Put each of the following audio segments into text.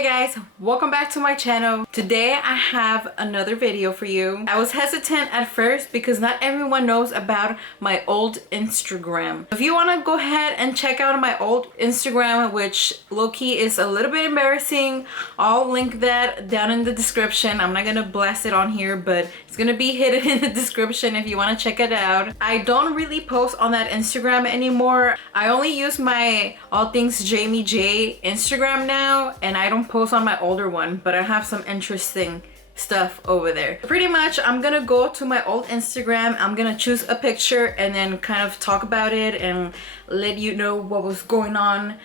Hey guys, welcome back to my channel. Today I have another video for you. I was hesitant at first because not everyone knows about my old Instagram. If you want to go ahead and check out my old Instagram, which low-key is a little bit embarrassing, I'll link that down in the description. I'm not gonna blast it on here, but it's gonna be hidden in the description if you want to check it out. I don't really post on that Instagram anymore. I only use my All Things Jamie J Instagram now, and I don't post on my older one, but I have some interesting stuff over there. Pretty much I'm gonna go to my old Instagram, I'm gonna choose a picture and then kind of talk about it and let you know what was going on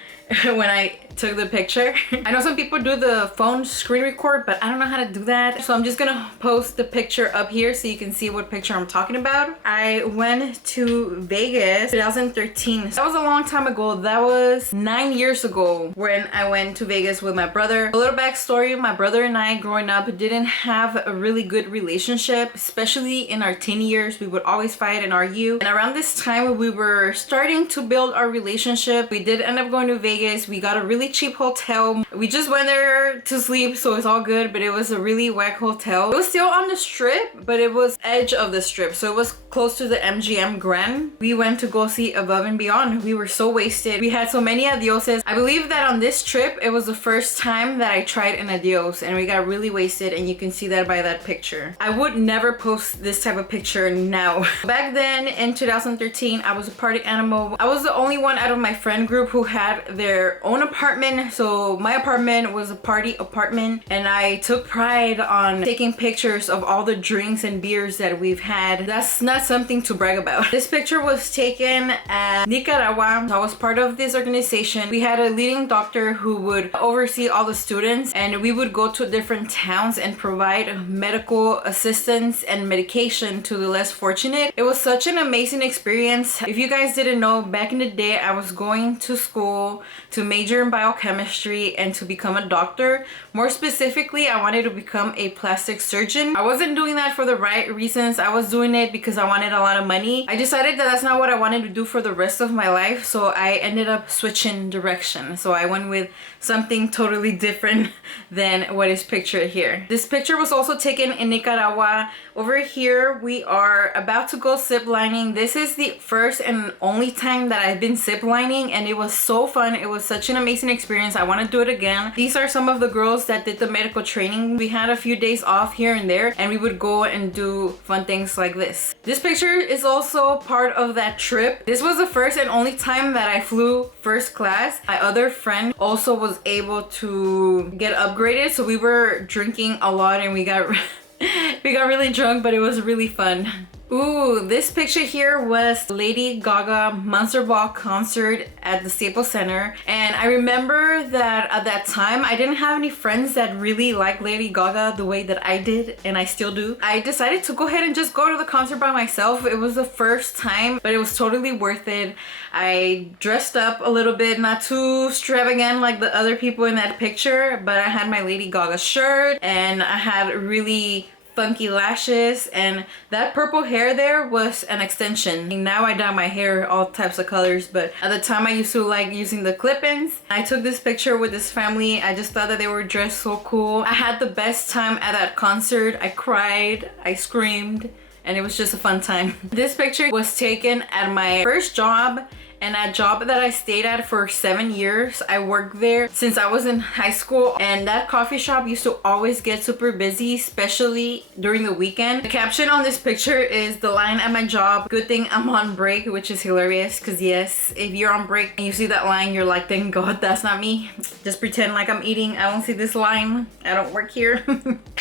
when I took the picture. I know some people do the phone screen record, but I don't know how to do that, so I'm just gonna post the picture up here so you can see what picture I'm talking about. I went to Vegas 2013. That was a long time ago. That was 9 years ago when I went to Vegas with my brother. A little backstory: my brother and I growing up didn't have a really good relationship, especially in our teen years. We would always fight and argue, and around this time we were starting to build our relationship. We did end up going to Vegas. We got a really cheap hotel. We just went there to sleep, so it's all good, but it was a really whack hotel. It was still on the strip, but it was edge of the strip, so it was close to the MGM Grand. We went to go see Above and Beyond. We were so wasted. We had so many adioses. I believe that on this trip it was the first time that I tried an adios, and we got really wasted, and you can see that by that picture. I would never post this type of picture now. Back then in 2013, I was a party animal. I was the only one out of my friend group who had their own apartment, so my apartment was a party apartment, and I took pride on taking pictures of all the drinks and beers that we've had. That's not something to brag about. This picture was taken at Nicaragua. I was part of this organization. We had a leading doctor who would oversee all the students, and we would go to different towns and provide medical assistance and medication to the less fortunate. It was such an amazing experience. If you guys didn't know, back in the day I was going to school to major in biochemistry and to become a doctor. More specifically, I wanted to become a plastic surgeon. I wasn't doing that for the right reasons. I was doing it because I wanted a lot of money. I decided that that's not what I wanted to do for the rest of my life, so I ended up switching direction. So I went with something totally different than what is pictured here. This picture was also taken in Nicaragua. Over here we are about to go zip lining. This is the first and only time that I've been zip lining, and it was so fun. It was such an amazing experience. I want to do it again. These are some of the girls that did the medical training. We had a few days off here and there, and we would go and do fun things like this. This picture is also part of that trip. This was the first and only time that I flew first class. My other friend also was able to get upgraded, so we were drinking a lot and we got we got really drunk, but it was really fun. Ooh, this picture here was Lady Gaga Monster Ball concert at the Staples Center, and I remember that at that time I didn't have any friends that really liked Lady Gaga the way that I did, and I still do. I decided to go ahead and just go to the concert by myself. It was the first time, but it was totally worth it. I dressed up a little bit, not too extravagant like the other people in that picture, but I had my Lady Gaga shirt and I had really funky lashes, and that purple hair there was an extension. And now I dye my hair all types of colors, but at the time I used to like using the clip-ins. I took this picture with this family. I just thought that they were dressed so cool. I had the best time at that concert. I cried, I screamed, and it was just a fun time. This picture was taken at my first job, and a job that I stayed at for 7 years. I worked there since I was in high school, and that coffee shop used to always get super busy, especially during the weekend. The caption on this picture is the line at my job: "Good thing I'm on break," which is hilarious because yes, if you're on break and you see that line, you're like, thank God that's not me. Just pretend like I'm eating. I don't see this line. I don't work here.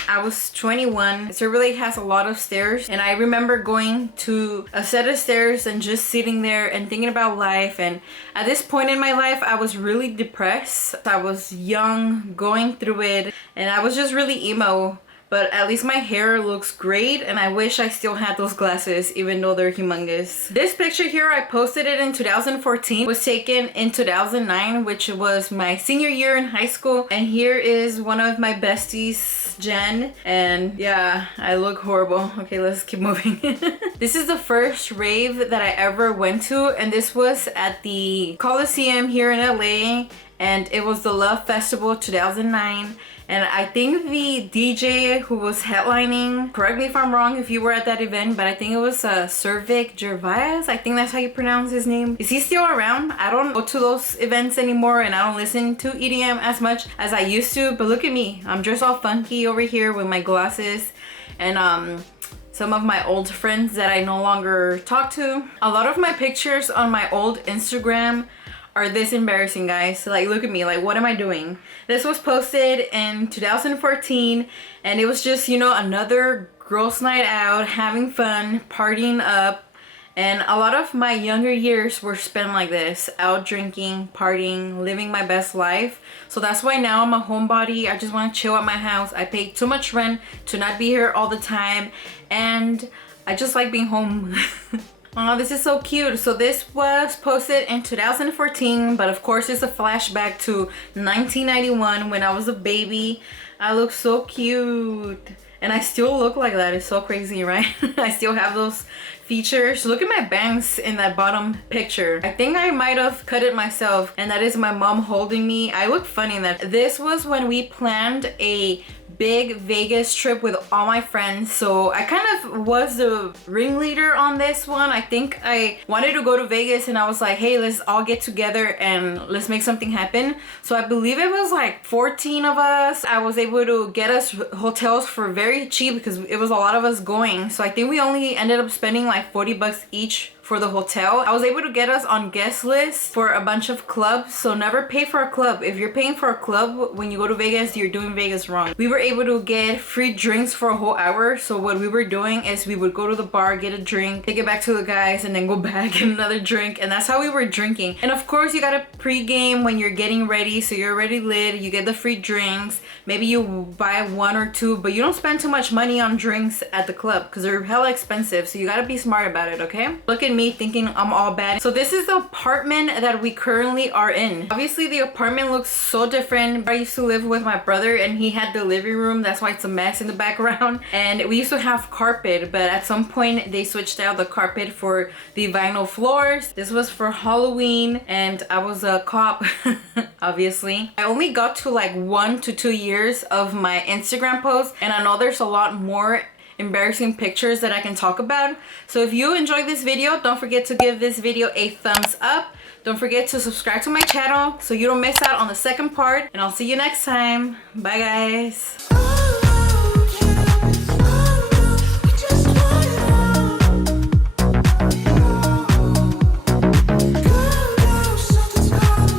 I was 21. Silver Lake has a lot of stairs, and I remember going to a set of stairs and just sitting there and thinking about life. And at this point in my life I was really depressed. I was young, going through it, and I was just really emo. But at least my hair looks great, and I wish I still had those glasses even though they're humongous. This picture here, I posted it in 2014, was taken in 2009, which was my senior year in high school. And here is one of my besties, Jen, and yeah, I look horrible. Okay, let's keep moving. This is the first rave that I ever went to, and this was at the Coliseum here in LA. and it was the Love Festival 2009. And I think the DJ who was headlining, correct me if I'm wrong if you were at that event, but I think it was Cervic Gervais. I think that's how you pronounce his name. Is he still around? I don't go to those events anymore, and I don't listen to EDM as much as I used to. But look at me, I'm dressed all funky over here with my glasses and some of my old friends that I no longer talk to. A lot of my pictures on my old Instagram are this embarrassing, guys. Like, look at me, like, what am I doing? This was posted in 2014, and it was just, you know, another girls' night out, having fun, partying up. And a lot of my younger years were spent like this, out drinking, partying, living my best life. So that's why now I'm a homebody. I just want to chill at my house. I pay too much rent to not be here all the time, and I just like being home. Oh, this is so cute. So this was posted in 2014, but of course it's a flashback to 1991 when I was a baby. I look so cute, and I still look like that. It's so crazy, right? I still have those features. Look at my bangs in that bottom picture. I think I might have cut it myself, and that is my mom holding me. I look funny in that. This was when we planned a big Vegas trip with all my friends, so I kind of was the ringleader on this one. I think I wanted to go to Vegas, and I was like, hey, let's all get together and let's make something happen. So I believe it was like 14 of us. I was able to get us hotels for very cheap because it was a lot of us going. So I think we only ended up spending like 40 bucks each for the hotel. I was able to get us on guest lists for a bunch of clubs, so never pay for a club. If you're paying for a club when you go to Vegas, you're doing Vegas wrong. We were able to get free drinks for a whole hour, so what we were doing is we would go to the bar, get a drink, take it back to the guys, and then go back, get another drink, and that's how we were drinking. And of course, you gotta pre-game when you're getting ready, so you're already lit, you get the free drinks, maybe you buy one or two, but you don't spend too much money on drinks at the club because they're hella expensive, so you gotta be smart about it, okay? Look at me thinking I'm all bad. So this is the apartment that we currently are in. Obviously the apartment looks so different. I used to live with my brother, and he had the living room. That's why it's a mess in the background. And we used to have carpet, but at some point they switched out the carpet for the vinyl floors. This was for Halloween, and I was a cop. Obviously I only got to like 1 to 2 years of my Instagram posts, and I know there's a lot more embarrassing pictures that I can talk about. So if you enjoyed this video, don't forget to give this video a thumbs up. Don't forget to subscribe to my channel so you don't miss out on the second part, and I'll see you next time. Bye, guys.